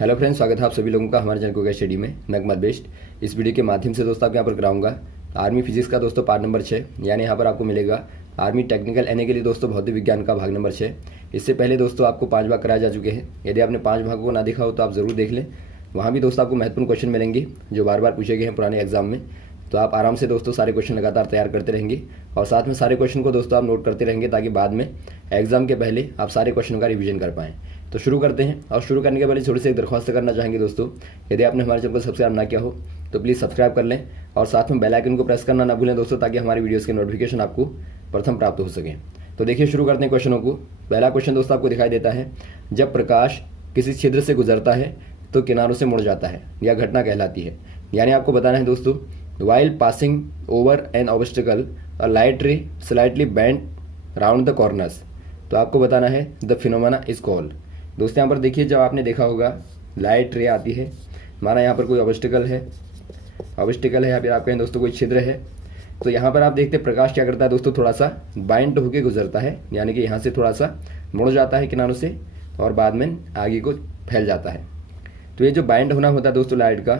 Hello friends, स्वागत है आप सभी लोगों का हमारे चैनल को स्टडी में। मैं अकमल बेस्ट। इस वीडियो के माध्यम से दोस्तों आपको यहाँ पर कराऊंगा आर्मी फिजिक्स का दोस्तों पार्ट नंबर 6, यानी यहाँ पर आपको मिलेगा आर्मी टेक्निकल एनए के लिए दोस्तों भौतिक विज्ञान का भाग नंबर 6। इससे पहले दोस्तों आपको 5 भाग कराए जा चुके हैं। यदि आपने 5 भागों को ना देखा हो तो आप ज़रूर देख लें। वहाँ भी दोस्तों आपको महत्वपूर्ण क्वेश्चन मिलेंगे जो बार बार पूछे गए हैं पुराने एग्जाम में। तो आप आराम से दोस्तों सारे क्वेश्चन लगातार तैयार करते रहेंगे और साथ में सारे क्वेश्चन को दोस्तों आप नोट करते रहेंगे ताकि बाद में एग्जाम के पहले आप सारे क्वेश्चनों का रिवीजन कर पाएँ। तो शुरू करते हैं। और शुरू करने के पहले थोड़ी सी एक दरख्वास्त करना चाहेंगे दोस्तों, यदि आपने हमारे चैनल को सब्सक्राइब ना किया हो तो प्लीज़ सब्सक्राइब कर लें और साथ में बेल आइकन को प्रेस करना ना भूलें दोस्तों, ताकि हमारी वीडियोस के नोटिफिकेशन आपको प्रथम प्राप्त हो सके। तो देखिए शुरू करते हैं क्वेश्चनों को। पहला क्वेश्चन दोस्तों आपको दिखाई देता है, जब प्रकाश किसी छिद्र से गुजरता है तो किनारों से मुड़ जाता है, यह घटना कहलाती है। यानी आपको बताना है दोस्तों, while passing over an obstacle a light रे slightly bent round the corners. तो आपको बताना है द फिनोमेना इज कॉल्ड। दोस्तों यहाँ पर देखिए, जब आपने देखा होगा लाइट रे आती है, माना यहाँ पर कोई ऑब्स्टिकल है या फिर आप कहें दोस्तों कोई छिद्र है, तो यहाँ पर आप देखते हैं प्रकाश क्या करता है दोस्तों, थोड़ा सा बाइंड होकर गुजरता है, यानी कि यहाँ से थोड़ा सा मुड़ जाता है किनारों से और बाद में आगे को फैल जाता है। तो ये जो बाइंड होना होता है दोस्तों लाइट का,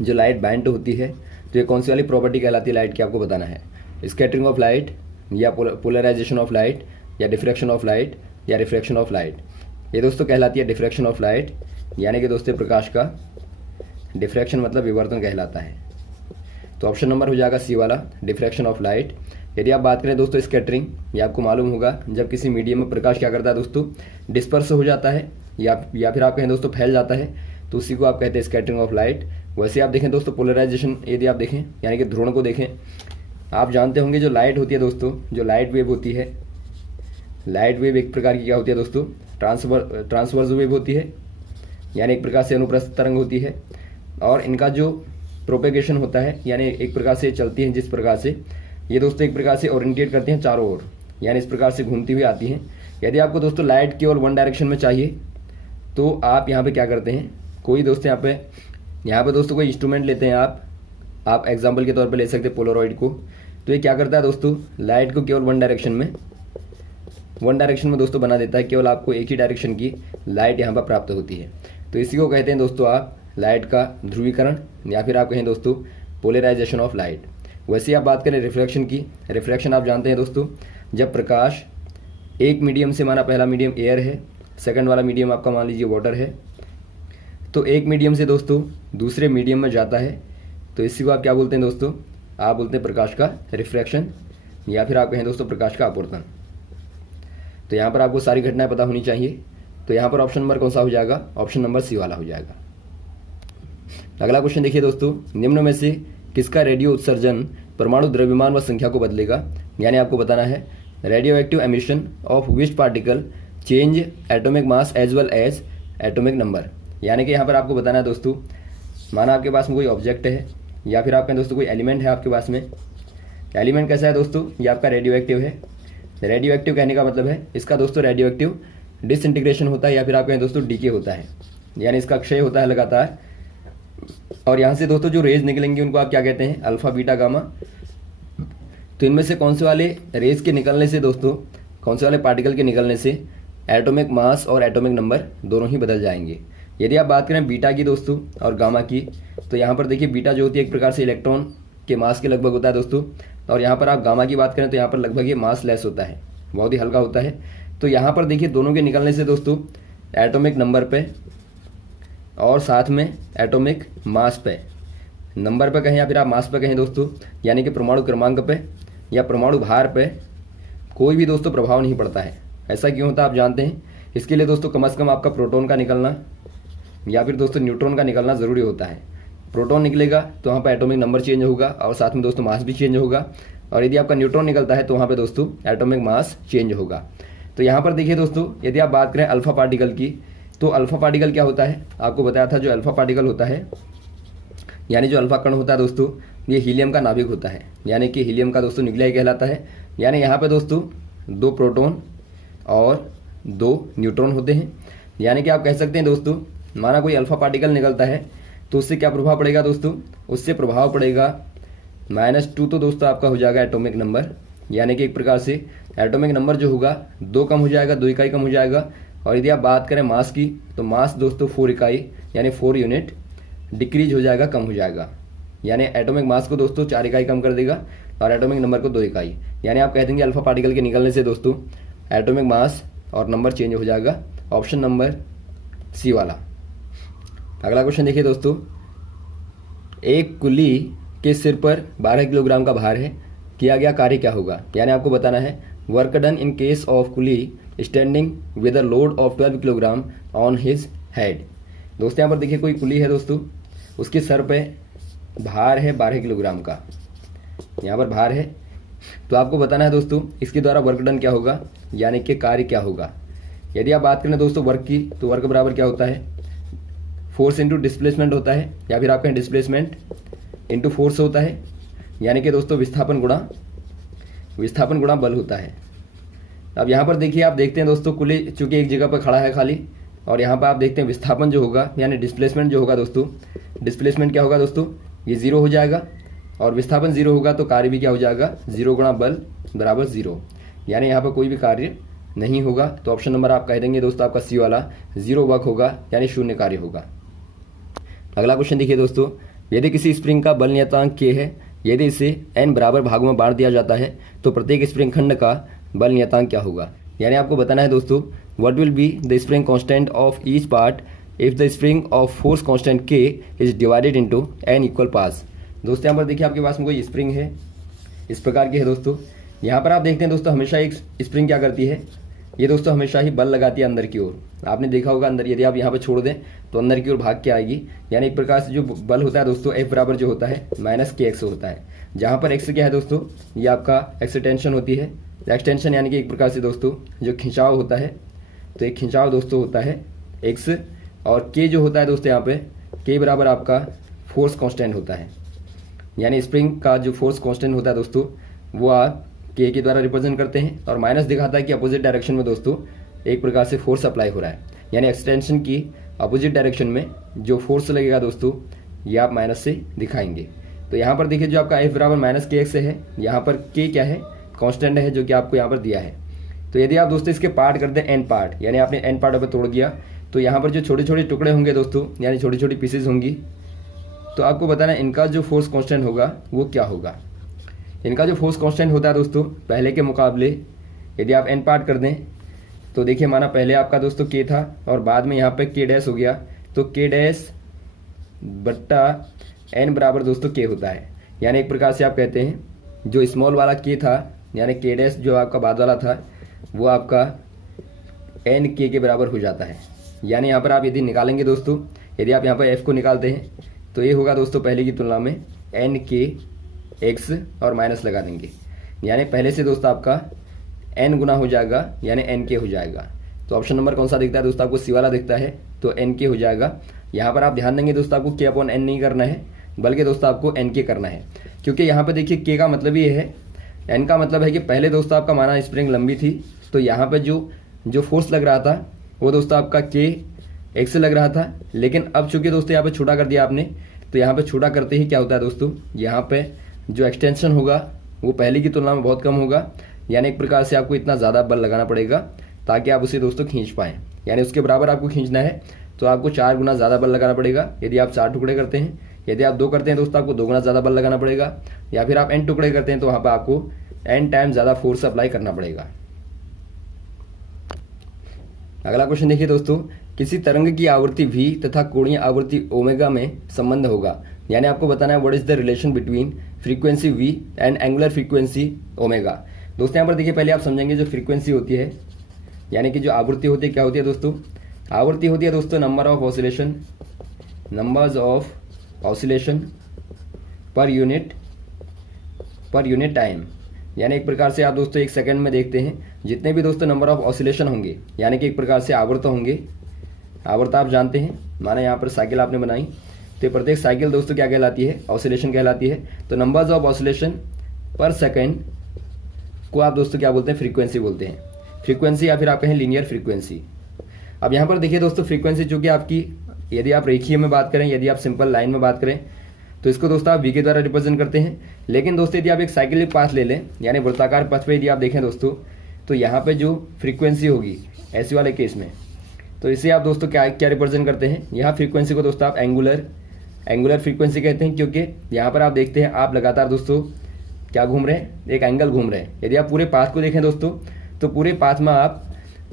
जो लाइट बाइंड होती है, तो ये कौन सी वाली प्रॉपर्टी कहलाती है लाइट की, आपको बताना है। स्कैटरिंग ऑफ लाइट या पोलराइजेशन ऑफ लाइट या डिफ्रैक्शन ऑफ लाइट या रिफ्रैक्शन ऑफ लाइट। ये दोस्तों कहलाती है डिफ्रैक्शन ऑफ लाइट, यानी कि दोस्तों प्रकाश का डिफ्रैक्शन मतलब विवर्तन कहलाता है। तो ऑप्शन नंबर हो जाएगा सी वाला, डिफ्रैक्शन ऑफ लाइट। यदि आप बात करें दोस्तों स्कैटरिंग, ये आपको मालूम होगा जब किसी मीडियम में प्रकाश क्या करता है दोस्तों, डिस्पर्स हो जाता है या फिर आप कहें दोस्तों फैल जाता है, तो उसी को आप कहते हैं स्कैटरिंग ऑफ लाइट। वैसे आप देखें दोस्तों पोलराइजेशन, यदि आप देखें यानी कि ध्रुवण को देखें, आप जानते होंगे जो लाइट होती है दोस्तों, जो लाइट वेव होती है, लाइट वेव एक प्रकार की क्या होती है दोस्तों, ट्रांसवर्स वेव होती है, यानी एक प्रकार से अनुप्रस्थ तरंग होती है। और इनका जो प्रोपेगेशन होता है, यानी एक प्रकार से चलती हैं, जिस प्रकार से ये दोस्तों एक प्रकार से ओरिएंटेट करती हैं चारों ओर, यानी इस प्रकार से घूमती हुई आती हैं। यदि आपको दोस्तों लाइट केवल वन डायरेक्शन में चाहिए तो आप यहाँ पे क्या करते हैं, कोई दोस्तों यहाँ पे दोस्तों कोई इंस्ट्रूमेंट लेते हैं आप एग्जाम्पल के तौर पर ले सकते हैं पोलरॉइड को। तो ये क्या करता है दोस्तों, लाइट को केवल वन डायरेक्शन में दोस्तों बना देता है, केवल आपको एक ही डायरेक्शन की लाइट यहाँ पर प्राप्त होती है। तो इसी को कहते हैं दोस्तों आप लाइट का ध्रुवीकरण, या फिर आप कहें दोस्तों पोलराइजेशन ऑफ लाइट। वैसे आप बात करें रिफ्लेक्शन की, रिफ्लेक्शन आप जानते हैं दोस्तों, जब प्रकाश एक मीडियम से, माना पहला मीडियम एयर है, सेकंड वाला मीडियम आपका मान लीजिए वाटर है, तो एक मीडियम से दोस्तों दूसरे मीडियम में जाता है, तो इसी को आप क्या बोलते हैं दोस्तों, आप बोलते हैं प्रकाश का रिफ्रैक्शन, या फिर आप कहें दोस्तों प्रकाश का अपवर्तन। तो यहाँ पर आपको सारी घटनाएं पता होनी चाहिए। तो यहाँ पर ऑप्शन नंबर कौन सा हो जाएगा, ऑप्शन नंबर सी वाला हो जाएगा। अगला क्वेश्चन देखिए दोस्तों, निम्न में से किसका रेडियो उत्सर्जन परमाणु द्रव्यमान व संख्या को बदलेगा। यानी आपको बताना है radioactive emission of which particle change atomic mass as well as atomic number. यानी कि यहाँ पर आपको बताना है दोस्तों, माना आपके पास में कोई ऑब्जेक्ट है या फिर आपके दोस्तों कोई एलिमेंट है आपके पास में। एलिमेंट कैसा है दोस्तों, ये आपका रेडियो एक्टिव है। रेडियो एक्टिव कहने का मतलब है इसका दोस्तों रेडियो एक्टिव डिसइंटीग्रेशन होता है, या फिर आप कहें दोस्तों डीके होता है, यानी इसका क्षय होता है लगातार। और यहाँ से दोस्तों जो रेज निकलेंगे उनको आप क्या कहते हैं, अल्फा बीटा गामा। तो इनमें से कौन से वाले रेज के निकलने से दोस्तों, कौन से वाले पार्टिकल के निकलने से एटॉमिक मास और एटॉमिक नंबर दोनों ही बदल जाएंगे। यदि आप बात करें बीटा की दोस्तों और गामा की, तो यहाँ पर देखिए बीटा जो होती है एक प्रकार से इलेक्ट्रॉन के मास के लगभग होता है दोस्तों, और यहाँ पर आप गामा की बात करें तो यहाँ पर लगभग ये मास लेस होता है, बहुत ही हल्का होता है। तो यहाँ पर देखिए दोनों के निकलने से दोस्तों एटॉमिक नंबर पे और साथ में एटॉमिक मास पे, नंबर पे कहें या फिर आप मास पे कहें दोस्तों, यानी कि परमाणु क्रमांक पे या परमाणु भार पे कोई भी दोस्तों प्रभाव नहीं पड़ता है। ऐसा क्यों होता है आप जानते हैं, इसके लिए दोस्तों कम से कम आपका प्रोटॉन का निकलना या फिर दोस्तों न्यूट्रॉन का निकलना ज़रूरी होता है। प्रोटॉन निकलेगा तो वहाँ पर एटॉमिक नंबर चेंज होगा और साथ में दोस्तों मास भी चेंज होगा, और यदि आपका न्यूट्रॉन निकलता है तो वहाँ पे दोस्तों एटॉमिक मास चेंज होगा। तो यहाँ पर देखिए दोस्तों, यदि आप बात करें अल्फा पार्टिकल की, तो अल्फा पार्टिकल क्या होता है, आपको बताया था जो अल्फा पार्टिकल होता है, यानी जो अल्फा कण होता है दोस्तों, ये हीलियम का नाभिक होता है, यानी कि हीलियम का दोस्तों न्यूक्लियाई कहलाता है। यानी यहाँ पे दोस्तों 2 प्रोटॉन और 2 न्यूट्रॉन होते हैं। यानी कि आप कह सकते हैं दोस्तों, माना कोई अल्फा पार्टिकल निकलता है तो उससे क्या प्रभाव पड़ेगा दोस्तों, उससे प्रभाव पड़ेगा -2, तो दोस्तों आपका हो जाएगा एटॉमिक नंबर, यानी कि एक प्रकार से एटॉमिक नंबर जो होगा 2 कम हो जाएगा, 2 इकाई कम हो जाएगा, और यदि आप बात करें मास की, तो मास दोस्तों 4 इकाई यानी 4 यूनिट डिक्रीज हो जाएगा, कम हो जाएगा। यानी एटॉमिक मास को दोस्तों 4 इकाई कम कर देगा और एटॉमिक नंबर को 2 इकाई। यानी आप कह देंगे अल्फा पार्टिकल के निकलने से दोस्तों एटॉमिक मास और नंबर चेंज हो जाएगा। ऑप्शन नंबर सी वाला। अगला क्वेश्चन देखिए दोस्तों, एक कुली के सिर पर 12 किलोग्राम का भार है, किया गया कार्य क्या होगा। यानी आपको बताना है work done in case of coolie standing with a load of 12 kilogram on his head. दोस्तों यहाँ पर देखिए कोई कुली है दोस्तों, उसके सर पे भार है 12 किलोग्राम का, यहाँ पर भार है। तो आपको बताना है दोस्तों इसके द्वारा वर्क डन क्या होगा, यानी कि कार्य क्या होगा। यदि आप बात करें दोस्तों वर्क की, तो वर्क बराबर क्या होता है, फोर्स इंटू डिस्प्लेसमेंट होता है, या फिर आप कहें डिस्प्लेसमेंट इंटू फोर्स होता है, यानी कि दोस्तों विस्थापन गुणा बल होता है। अब यहाँ पर देखिए आप देखते हैं दोस्तों कुली चूंकि एक जगह पर खड़ा है खाली, और यहाँ पर आप देखते हैं विस्थापन जो होगा यानी डिस्प्लेसमेंट जो होगा दोस्तों, डिस्प्लेसमेंट क्या होगा दोस्तों, ये 0 हो जाएगा, और विस्थापन 0 होगा तो कार्य भी क्या हो जाएगा, 0 गुणा बल बराबर 0। यानी यहाँ पर कोई भी कार्य नहीं होगा। तो ऑप्शन नंबर आप कह देंगे दोस्तों आपका सी वाला, 0 वर्क होगा यानी शून्य कार्य होगा। अगला क्वेश्चन देखिए दोस्तों, यदि किसी स्प्रिंग का बल नियतांक K है, यदि इसे n बराबर भागों में बांट दिया जाता है तो प्रत्येक स्प्रिंग खंड का बल नियतांक क्या होगा। यानी आपको बताना है दोस्तों what will be the spring constant of each part if the spring of force constant K is divided into n equal parts. दोस्तों यहाँ पर देखिए आपके पास में कोई स्प्रिंग है, इस प्रकार की है दोस्तों। यहाँ पर आप देखते हैं दोस्तों हमेशा एक स्प्रिंग क्या करती है, ये दोस्तों हमेशा ही बल लगाती है अंदर की ओर। आपने देखा होगा अंदर यदि आप यहाँ पर छोड़ दें तो अंदर की ओर भाग के आएगी। यानी एक प्रकार से जो बल होता है दोस्तों F बराबर जो होता है -kx होता है, जहाँ पर x क्या है दोस्तों, ये आपका एक्सटेंशन होती है, एक्सटेंशन यानी कि एक प्रकार से दोस्तों जो खिंचाव होता है, तो एक खिंचाव दोस्तों होता है x, और k जो होता है दोस्तों यहाँ पे k बराबर आपका फोर्स कांस्टेंट होता है। यानी स्प्रिंग का जो फोर्स कांस्टेंट होता है दोस्तों वो आप k के द्वारा रिप्रेजेंट करते हैं, और माइनस दिखाता है कि अपोजिट डायरेक्शन में दोस्तों एक प्रकार से फोर्स अप्लाई हो रहा है। यानी एक्सटेंशन की अपोजिट डायरेक्शन में जो फोर्स लगेगा दोस्तों ये आप माइनस से दिखाएंगे। तो यहाँ पर देखिए जो आपका F बराबर -kx है, यहाँ पर k क्या है, कांस्टेंट है जो कि आपको यहाँ पर दिया है। तो यदि आप दोस्तों इसके पार्ट कर दें n पार्ट, यानी आपने n पार्टों पर तोड़ दिया, तो यहाँ पर जो छोटे छोटे टुकड़े होंगे दोस्तों यानी छोटी छोटी पीसेज होंगी, तो आपको बताना इनका जो फोर्स कांस्टेंट होगा वो क्या होगा। इनका जो फोर्स कांस्टेंट होता है दोस्तों पहले के मुकाबले यदि आप n पार्ट कर दें, तो देखिए माना पहले आपका दोस्तों k था और बाद में यहाँ पे k डैश हो गया, तो k डैश बट्टा n बराबर दोस्तों k होता है। यानी एक प्रकार से आप कहते हैं जो स्मॉल वाला k था यानी k डैश जो आपका बाद वाला था वो आपका n k के बराबर हो जाता है। यानी यहाँ पर आप यदि निकालेंगे दोस्तों, यदि आप यहाँ पर f को निकालते हैं तो ये होगा दोस्तों पहले की तुलना में n k x और माइनस लगा देंगे, यानी पहले से दोस्तों आपका n गुना हो जाएगा यानी n k हो जाएगा। तो ऑप्शन नंबर कौन सा दिखता है दोस्तों, आपको सी वाला दिखता है, तो n k हो जाएगा। यहाँ पर आप ध्यान देंगे दोस्तों आपको k अपॉन n नहीं करना है, बल्कि दोस्तों आपको n k करना है, क्योंकि यहाँ पर देखिए k का मतलब ये है, n का मतलब है कि पहले दोस्तों आपका माना स्प्रिंग लंबी थी, तो यहाँ पर जो फोर्स लग रहा था वो दोस्तों आपका k x लग रहा था, लेकिन अब चूंकि दोस्तों यहाँ पे छोटा कर दिया आपने, तो यहाँ पे छोटा करते ही क्या होता है दोस्तों, यहाँ पे जो एक्सटेंशन होगा वो पहले की तुलना में बहुत कम होगा। यानी एक प्रकार से आपको इतना ज़्यादा बल लगाना पड़ेगा ताकि आप उसे दोस्तों खींच पाएँ। यानी उसके बराबर आपको खींचना है तो आपको 4 गुना ज़्यादा बल लगाना पड़ेगा। यदि आप 4 टुकड़े करते हैं, यदि आप 2 करते हैं दोस्तों आपको 2 गुना ज़्यादा बल लगाना पड़ेगा, या फिर आप n टुकड़े करते हैं तो वहाँ पर आपको n टाइम ज़्यादा फोर्स अप्लाई करना पड़ेगा। अगला क्वेश्चन देखिए दोस्तों, किसी तरंग की आवृत्ति v तथा कोणीय आवृत्ति ओमेगा में संबंध होगा। यानी आपको बताना है what is the relation between frequency v and angular frequency omega. दोस्तों यहाँ पर देखिए पहले आप समझेंगे जो फ्रीक्वेंसी होती है यानी कि जो आवृत्ति होती है क्या होती है दोस्तों, आवृत्ति होती है दोस्तों numbers of oscillation per unit time. यानी एक प्रकार से आप दोस्तों एक सेकंड में देखते हैं जितने भी दोस्तों नंबर ऑफ ऑसिलेशन होंगे, यानी कि एक प्रकार से आवर्त होंगे। आवर्त आप जानते हैं, माना यहाँ पर साइकिल आपने बनाई तो प्रत्येक साइकिल दोस्तों क्या कहलाती है, ऑसिलेशन कहलाती है। तो नंबर्स ऑफ ऑसिलेशन पर सेकंड को आप दोस्तों क्या बोलते हैं, फ्रीक्वेंसी बोलते हैं। फ्रीक्वेंसी या फिर आप कहें लीनियर फ्रीक्वेंसी। अब यहाँ पर देखिए दोस्तों फ्रीक्वेंसी चूंकि आपकी यदि आप रेखीय में बात करें, यदि आप सिंपल लाइन में बात करें तो इसको दोस्तों आप v के द्वारा रिप्रेजेंट करते हैं। लेकिन दोस्तों यदि आप एक साइक्लिक पाथ ले लें यानी वृत्ताकार पथ पे यदि आप देखें दोस्तों, तो यहाँ पे जो फ्रीक्वेंसी होगी ऐसे वाले केस में तो इसे आप दोस्तों क्या क्या रिप्रेजेंट करते हैं, यहाँ फ्रीक्वेंसी को दोस्तों आप एंगुलर फ्रीक्वेंसी कहते हैं, क्योंकि यहाँ पर आप देखते हैं आप लगातार दोस्तों क्या घूम रहे हैं, एक एंगल घूम रहे हैं। यदि आप पूरे पाथ को देखें दोस्तों तो पूरे पाथ में आप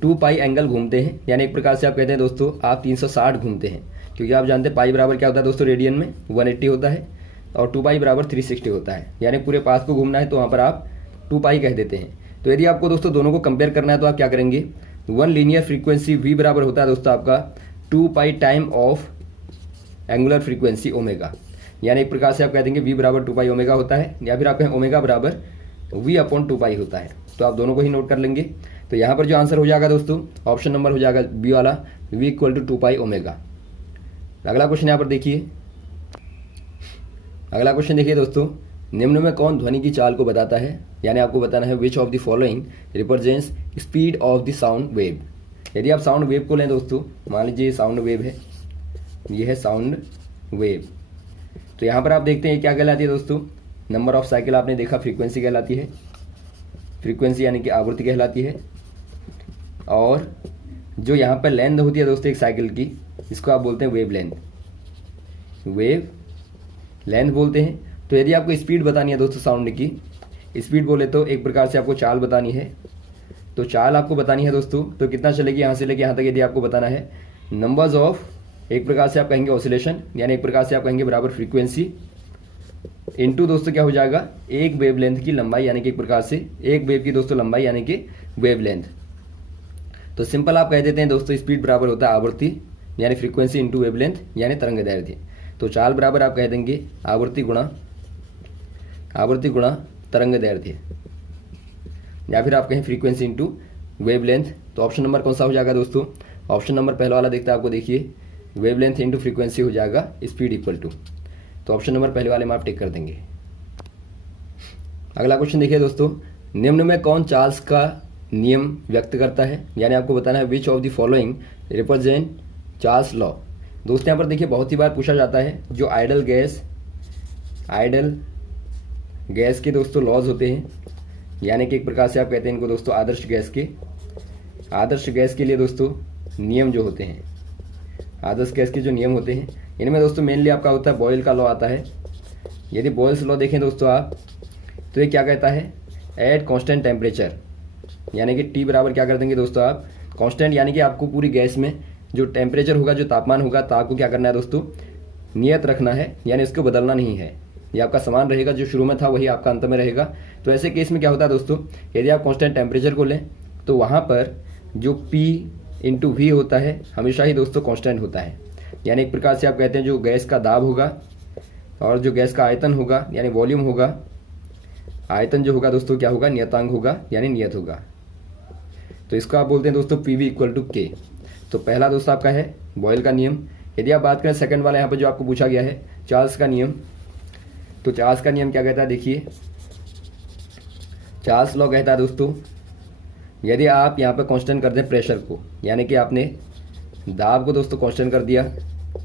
2 पाई एंगल घूमते हैं, यानी एक प्रकार से आप कहते हैं दोस्तों आप 360 घूमते हैं, क्योंकि आप जानते हैं पाई बराबर क्या होता है दोस्तों, रेडियन में 180 होता है और 2 पाई बराबर 360 होता है, यानी पूरे पाथ को घूमना है तो वहाँ पर आप 2 पाई कह देते हैं। तो यदि आपको दोस्तों दोनों को कंपेयर करना है तो आप क्या करेंगे, 1 लीनियर फ्रीक्वेंसी v बराबर होता है दोस्तों आपका 2 pi time of angular frequency omega, यानी एक प्रकार से आप कह देंगे v बराबर 2 पाई ओमेगा होता है, या फिर आप कहें ओमेगा बराबर v अपॉन 2 पाई होता है। तो आप दोनों को ही नोट कर लेंगे। तो यहाँ पर जो आंसर हो जाएगा दोस्तों ऑप्शन नंबर हो जाएगा बी वाला, v equal to 2 pi omega. अगला क्वेश्चन यहाँ पर देखिए, अगला क्वेश्चन देखिए दोस्तों, निम्न में कौन ध्वनि की चाल को बताता है, यानी आपको बताना है which of the following represents speed of the sound wave. यदि आप साउंड वेव को लें दोस्तों, मान लीजिए साउंड वेव है, ये है साउंड वेव, तो यहाँ पर आप देखते हैं क्या कहलाती है दोस्तों, नंबर ऑफ साइकिल आपने देखा फ्रीक्वेंसी कहलाती है, फ्रीक्वेंसी यानी कि आवृत्ति कहलाती है, और जो यहाँ पर लेंथ होती है दोस्तों एक साइकिल की, इसको आप बोलते हैं वेव लेंथ, वेव लेंथ बोलते हैं। तो यदि आपको स्पीड बतानी है दोस्तों साउंड की, स्पीड बोले तो एक प्रकार से आपको चाल बतानी है, तो चाल आपको बतानी है दोस्तों, तो कितना चलेगी यहाँ से लेके यहाँ तक यदि आपको बताना है, नंबर्स ऑफ एक प्रकार से आप कहेंगे ऑसिलेशन, यानी एक प्रकार से आप कहेंगे बराबर फ्रीक्वेंसी इनटू दोस्तों क्या हो जाएगा एक वेव लेंथ की लंबाई, यानी कि एक प्रकार से एक वेव की दोस्तों लंबाई यानी कि वेव लेंथ। तो सिंपल आप कह देते हैं दोस्तों स्पीड बराबर होता है आवृत्ति यानी फ्रीक्वेंसी इनटू वेव लेंथ यानी तरंग दैर्ध्य। तो चाल बराबर आप कह देंगे आवृत्ति गुणा तरंग दैर्ध्य, या फिर आप कहें फ्रीक्वेंसी इनटू वेव लेंथ। तो ऑप्शन नंबर कौन सा हो जाएगा दोस्तों, ऑप्शन नंबर पहला वाला देखते हैं आपको, देखिए वेव लेंथ इंटू फ्रीक्वेंसी हो जाएगा स्पीड इक्वल टू, तो ऑप्शन नंबर पहले वाले में आप टिक कर देंगे। अगला क्वेश्चन देखिए दोस्तों, निम्न में कौन चार्ल्स का नियम व्यक्त करता है, यानी आपको बताना है which of the following represent Charles law. दोस्तों यहाँ पर देखिए बहुत ही बार पूछा जाता है जो आइडल गैस के दोस्तों लॉज होते हैं, यानी कि एक प्रकार से आप कहते हैं इनको दोस्तों आदर्श गैस के लिए दोस्तों नियम जो होते हैं, आदर्श गैस के जो नियम होते हैं, इनमें दोस्तों मेनली आपका होता है बॉयल का लॉ आता है। यदि बॉयल्स लॉ देखें दोस्तों आप, तो ये क्या कहता है, एट कांस्टेंट टेम्परेचर, यानी कि टी बराबर क्या कर देंगे दोस्तों आप कांस्टेंट, यानी कि आपको पूरी गैस में जो टेम्परेचर होगा, जो तापमान होगा, ताप को क्या करना है दोस्तों नियत रखना है, यानी इसको बदलना नहीं है, ये आपका समान रहेगा, जो शुरू में था वही आपका अंत में रहेगा। तो ऐसे केस में क्या होता है दोस्तों, यदि आप कांस्टेंट टेम्परेचर को लें तो वहाँ पर जो P इंटू वी होता है हमेशा ही दोस्तों कांस्टेंट होता है, यानी एक प्रकार से आप कहते हैं जो गैस का दाब होगा और जो गैस का आयतन होगा यानी वॉल्यूम होगा, आयतन जो होगा दोस्तों क्या होगा, नियतांक होगा यानी नियत होगा। तो इसको आप बोलते हैं दोस्तों PV इक्वल टू K। तो पहला दोस्तों आपका है बॉयल का नियम। यदि आप बात करें सेकंड वाला यहाँ पर जो आपको पूछा गया है चार्ल्स का नियम, तो चार्ल्स का नियम क्या कहता है, देखिए चार्ल्स लॉ कहता है दोस्तों, यदि आप यहाँ पर कांस्टेंट कर दें प्रेशर को, यानी कि आपने दाब को दोस्तों कांस्टेंट कर दिया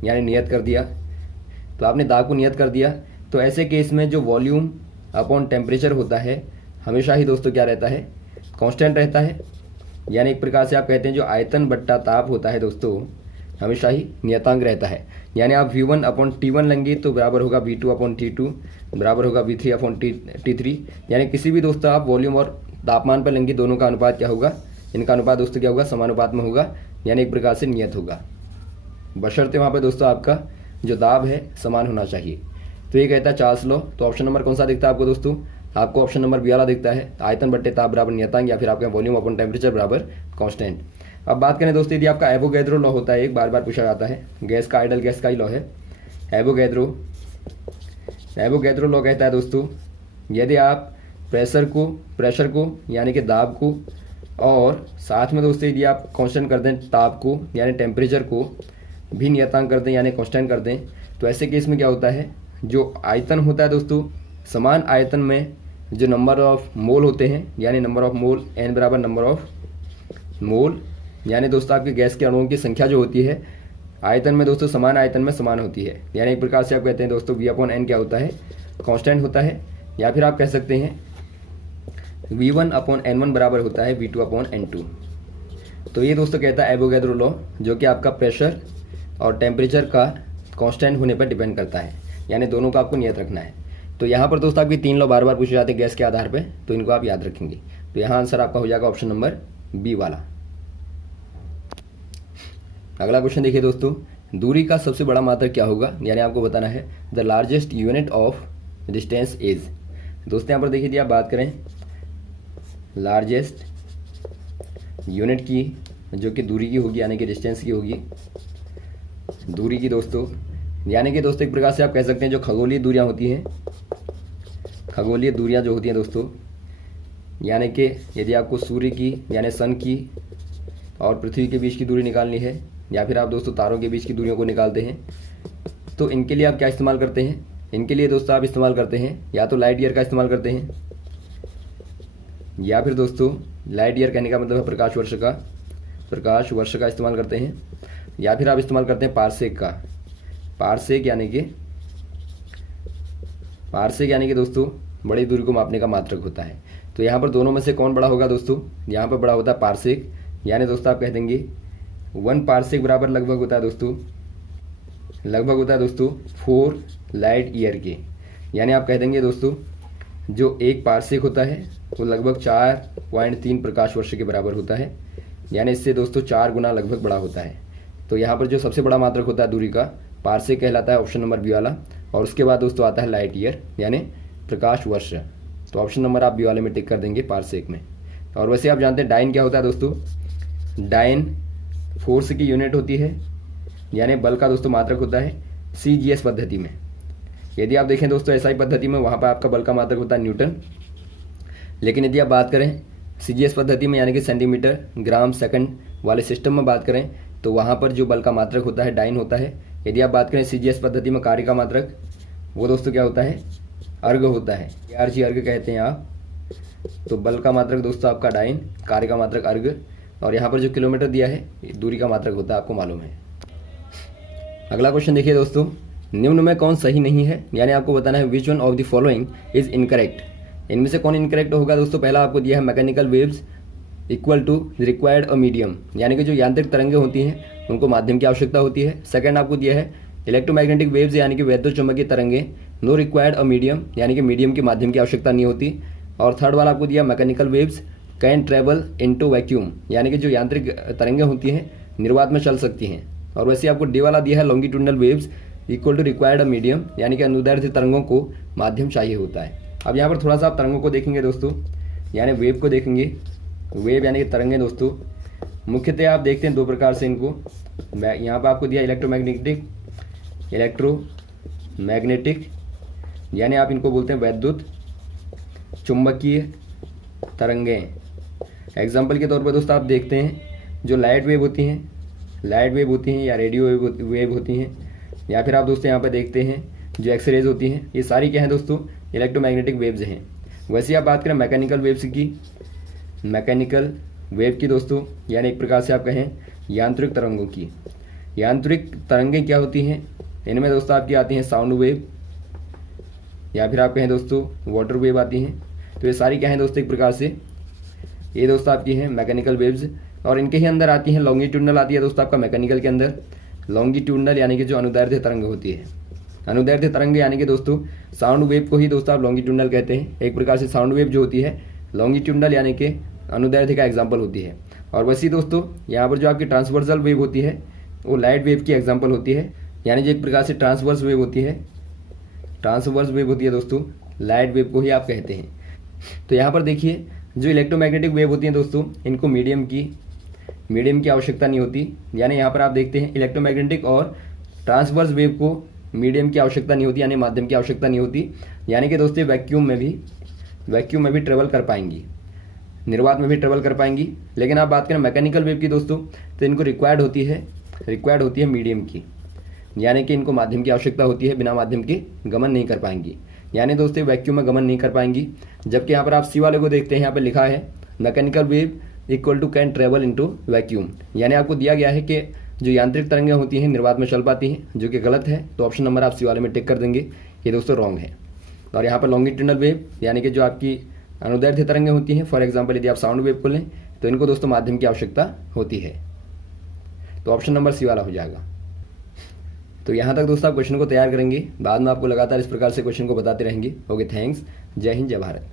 यानी नियत कर दिया, तो आपने दाब को नियत कर दिया, तो ऐसे केस में जो वॉल्यूम अपॉन टेम्परेचर होता है हमेशा ही दोस्तों क्या रहता है, कांस्टेंट रहता है, यानी एक प्रकार से आप कहते हैं जो आयतन बट्टा ताप होता है दोस्तों हमेशा ही नियतांक रहता है। यानी आप V1 अपॉन T1 लेंगे तो बराबर होगा V2 अपॉन T2 बराबर होगा V3 अपॉन T3, यानी किसी भी दोस्तों आप वॉल्यूम और तापमान पर लेंगे, दोनों का अनुपात क्या होगा, इनका अनुपात दोस्तों क्या होगा, समानुपात में होगा, यानी एक प्रकार से नियत होगा, बशर्ते वहाँ पर दोस्तों आपका जो दाब है समान होना चाहिए। तो ये कहता है चार्ल्स लॉ। तो ऑप्शन नंबर कौन सा दिखता है आपको दोस्तों, आपको ऑप्शन नंबर बी वाला दिखता है, आयतन बट्टे ताप बराबर नियतांक, या फिर आपका वॉल्यूम अपॉन टेम्परेचर बराबर कांस्टेंट। अब बात करें दोस्तों, यदि आपका एवोगैड्रो लॉ होता है, एक बार पूछा जाता है, गैस का आइडल गैस का ही लॉ है एवोगैड्रो लॉ कहता है दोस्तों, यदि आप प्रेशर को यानी कि दाब को और साथ में दोस्तों यदि आप कांस्टेंट कर दें ताप को यानी टेम्परेचर को भी नियतांक कर दें यानी कांस्टेंट कर दें, तो ऐसे केस में क्या होता है, जो आयतन होता है दोस्तों समान आयतन में जो नंबर ऑफ मोल होते हैं, यानी नंबर ऑफ मोल n बराबर नंबर ऑफ मोल, यानी दोस्तों आपके गैस के अणुओं की संख्या जो होती है आयतन में दोस्तों समान आयतन में समान होती है, यानी एक प्रकार से आप कहते हैं दोस्तों V अपॉन n क्या होता है, कांस्टेंट होता है, या फिर आप कह सकते हैं V1 अपॉन N1 बराबर होता है V2 अपॉन N2। तो ये दोस्तों कहता है एवोगैड्रो लॉ, जो कि आपका प्रेशर और टेम्परेचर का कांस्टेंट होने पर डिपेंड करता है, यानी दोनों का आपको नियत रखना है। तो यहाँ पर दोस्तों आपकी 3 लॉ बार बार पूछे जाते हैं गैस के आधार पे, तो इनको आप याद रखेंगे। तो यहाँ आंसर आपका हो जाएगा ऑप्शन नंबर बी वाला। अगला क्वेश्चन देखिए दोस्तों, दूरी का सबसे बड़ा मात्रक क्या होगा, यानी आपको बताना है the largest unit of distance is. दोस्तों यहाँ पर देखिए यदि आप बात करें लार्जेस्ट यूनिट की, जो कि दूरी की होगी, यानी कि डिस्टेंस की होगी, दूरी की दोस्तों, यानी कि दोस्तों एक प्रकार से आप कह सकते हैं जो खगोलीय दूरियां होती हैं, खगोलीय दूरियां जो होती हैं दोस्तों, यानी कि यदि आपको सूर्य की यानी सन की और पृथ्वी के बीच की दूरी निकालनी है, या फिर आप दोस्तों तारों के बीच की दूरियों को निकालते हैं, तो इनके लिए आप क्या इस्तेमाल करते हैं, इनके लिए दोस्तों आप इस्तेमाल करते हैं या तो लाइट ईयर का इस्तेमाल करते हैं, या फिर दोस्तों लाइट ईयर कहने का मतलब है प्रकाश वर्ष का इस्तेमाल करते हैं, या फिर आप इस्तेमाल करते हैं पारसेक का। पारसेक यानी कि दोस्तों बड़ी दूरी को मापने का मात्रक होता है। तो यहाँ पर दोनों में से कौन बड़ा होगा दोस्तों, यहाँ पर बड़ा होता है पारसेक, यानी दोस्तों आप कह देंगे 1 पारसेक बराबर लगभग होता है दोस्तों 4 लाइट ईयर के, यानी आप कह देंगे दोस्तों जो 1 पारसेक होता है वो लगभग 4.3 प्रकाश वर्ष के बराबर होता है, यानी इससे दोस्तों 4 गुना लगभग बड़ा होता है। तो यहाँ पर जो सबसे बड़ा मात्रक होता है दूरी का, पारसेक कहलाता है, ऑप्शन नंबर बी वाला। और उसके बाद दोस्तों आता है लाइट ईयर यानी प्रकाश वर्ष, तो ऑप्शन नंबर आप बी वाले में टिक कर देंगे पारसेक में। और वैसे आप जानते हैं डाइन क्या होता है दोस्तों, डाइन फोर्स की यूनिट होती है, यानी बल का दोस्तों मात्रक होता है CGS पद्धति में। यदि आप देखें दोस्तों SI पद्धति में, वहाँ पर आपका बल का मात्रक होता है न्यूटन, लेकिन यदि आप बात करें CGS पद्धति में यानी कि सेंटीमीटर ग्राम सेकंड वाले सिस्टम में बात करें, तो वहाँ पर जो बल का मात्रक होता है डाइन होता है। यदि आप बात करें CGS पद्धति में कार्य का मात्रक, वो दोस्तों क्या होता है, अर्घ होता है, ARG अर्घ कहते हैं आप। तो बल का मात्रक दोस्तों आपका डाइन, कार्य का मात्रक अर्घ, और यहाँ पर जो किलोमीटर दिया है दूरी का मात्रक होता है, आपको मालूम है। अगला क्वेश्चन देखिए दोस्तों, निम्न में कौन सही नहीं है, यानी आपको बताना है which one of the following is incorrect. इनमें से कौन इनकरेक्ट होगा दोस्तों। पहला आपको दिया है mechanical waves equal to required a medium, यानी कि जो यांत्रिक तरंगें होती हैं उनको माध्यम की आवश्यकता होती है। सेकंड आपको दिया है इलेक्ट्रोमैग्नेटिक वेव्स यानी कि वैद्युत चुंबकीय तरंगें नो रिक्वायर्ड अ मीडियम, यानी कि मीडियम के माध्यम की आवश्यकता नहीं होती। और थर्ड वाला आपको दिया mechanical waves can travel into vacuum, यानी कि जो यांत्रिक तरंगें होती हैं निर्वात में चल सकती हैं। और वैसे आपको डी वाला दिया है longitudinal waves equal to required a medium, यानी कि अनुदैर्ध्य तरंगों को माध्यम चाहिए होता है। अब यहाँ पर थोड़ा सा आप तरंगों को देखेंगे दोस्तों, यानी वेव को देखेंगे। वेव यानी कि तरंगें दोस्तों मुख्यतः आप देखते हैं 2 प्रकार से इनको। यहाँ पर आपको दिया इलेक्ट्रोमैग्नेटिक, यानी आप इनको बोलते हैं वैद्युत चुंबकीय तरंगें। एग्जाम्पल के तौर पर दोस्तों आप देखते हैं जो लाइट वेव होती हैं या रेडियो वेव होती हैं, या फिर आप दोस्तों यहाँ पर देखते हैं जो एक्सरेज होती हैं, ये सारी क्या हैं दोस्तों, इलेक्ट्रोमैग्नेटिक वेव्स हैं। वैसे आप बात करें मैकेनिकल वेव की दोस्तों, यानी एक प्रकार से आप कहें यांत्रिक तरंगों की। यांत्रिक तरंगें क्या होती हैं, इनमें दोस्तों आपकी आती हैं साउंड वेव, या फिर आप कहें दोस्तों वाटर वेव आती हैं। तो ये सारी क्या हैं दोस्तों, एक प्रकार से ये दोस्तों आपकी हैं मैकेनिकल वेव्स। और इनके ही अंदर आती हैं लॉन्गिट्यूडनल आती है दोस्तों आपका मैकेनिकल के अंदर। लॉन्गिट्यूडनल यानी कि जो अनुदैर्ध्य तरंग होती है, अनुदैर्ध्य तरंग यानी कि दोस्तों साउंड वेव को ही दोस्तों आप लॉन्गिट्यूडनल कहते हैं। एक प्रकार से साउंड वेव जो होती है लॉन्गिट्यूडनल यानी कि अनुदैर्ध्य का एग्जाम्पल होती है। और वैसे दोस्तों यहाँ पर जो आपकी ट्रांसवर्सल वेव होती है वो लाइट वेव की एग्जाम्पल होती है, यानी जो एक प्रकार से ट्रांसवर्स वेव होती है दोस्तों, लाइट वेव को ही आप कहते हैं। तो यहाँ पर देखिए जो इलेक्ट्रोमैग्नेटिक वेव होती हैं दोस्तों, इनको मीडियम की आवश्यकता नहीं होती। यानी यहाँ पर आप देखते हैं इलेक्ट्रोमैग्नेटिक और ट्रांसवर्स वेव को मीडियम की आवश्यकता नहीं होती, यानी माध्यम की आवश्यकता नहीं होती। यानी कि दोस्तों वैक्यूम में भी ट्रेवल कर पाएंगी, निर्वात में भी ट्रेवल कर पाएंगी। लेकिन आप बात करें मैकेनिकल वेव की दोस्तों, तो इनको रिक्वायर्ड होती है मीडियम की, यानी कि इनको माध्यम की आवश्यकता होती है, बिना माध्यम के गमन नहीं कर पाएंगी। यानी दोस्तों वैक्यूम में गमन नहीं कर पाएंगी। जबकि यहाँ पर आप सी वाले को देखते हैं, यहाँ पर लिखा है mechanical wave equal to can travel into vacuum, यानी आपको दिया गया है कि जो यांत्रिक तरंगें होती हैं निर्वात में चल पाती हैं, जो कि गलत है। तो ऑप्शन नंबर आप सी वाले में टिक कर देंगे, ये दोस्तों रॉन्ग है। और यहाँ पर लॉन्गिट्यूडनल वेव यानी कि जो आपकी अनुदैर्ध्य तरंगें होती हैं, फॉर एग्जांपल यदि आप साउंड वेव को लें तो इनको दोस्तों माध्यम की आवश्यकता होती है। तो ऑप्शन नंबर सी वाला हो जाएगा। तो यहाँ तक दोस्तों आप क्वेश्चन को तैयार करेंगे, बाद में आपको लगातार इस प्रकार से क्वेश्चन को बताते रहेंगे। Okay, thanks. जय हिंद, जय भारत।